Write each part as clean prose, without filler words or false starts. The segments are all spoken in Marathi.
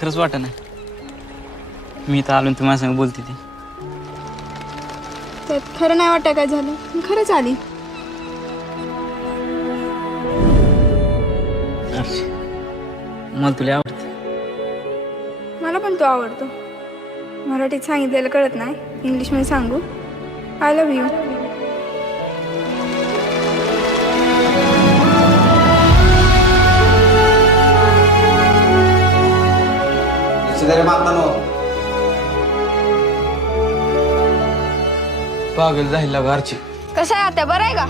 खरंच वाटत नाही मी तर आलो तुम्हाला सांग बोलते ती. त्यात खरं नाही वाटत काय झालं, मी खरंच आली. मला तुला आवडते. मला पण तो आवडतो. मराठीत सांगितलेलं कळत नाही, इंग्लिशमध्ये सांगू. I love you. पागल जायला घरची. कसं आहे आता, बरं आहे का?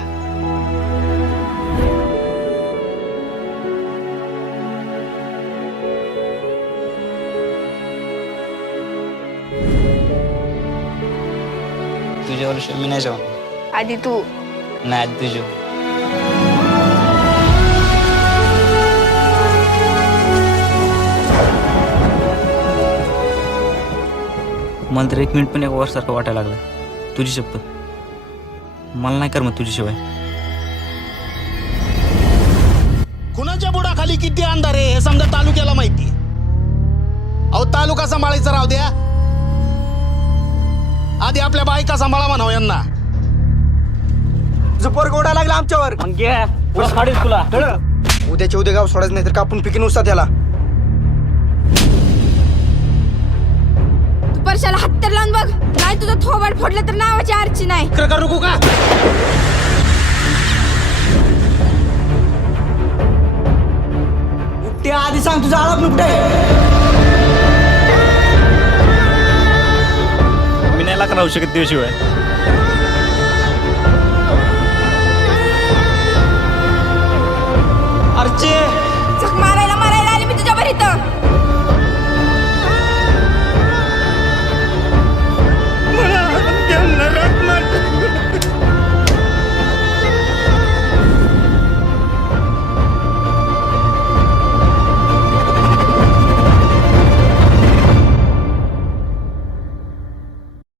तुझ्यावर मी नाही जाऊ. आधी तू. नाही आधी तुझ्या. मला तर 1 मिनिट पण एक वर्षासारखं वाटायला लागलं. तुझी शपथ मला नाही कर मग तुझ्याशिवाय. कुणाच्या बुडाखाली किती अंधार आहे हे समजा तालुक्याला माहिती. अहो तालुका सांभाळायचा राहू द्या, आधी आपल्या बायका सांभाळा म्हणावं यांना. पोर गोडा लागला आमच्यावर. तुला उद्याच्या उद्या गाव सोडायचं नाही तर कापून पिकीन उसा त्याला. तू परशाला हात तर लावून बघ, नाही तुझं थोबाड फोडलं तर नावाची आरची नाही. करू का ते आधी सांग तुझा आळप नुकटे. मी नाही लागणार औषध दिवशिवाय.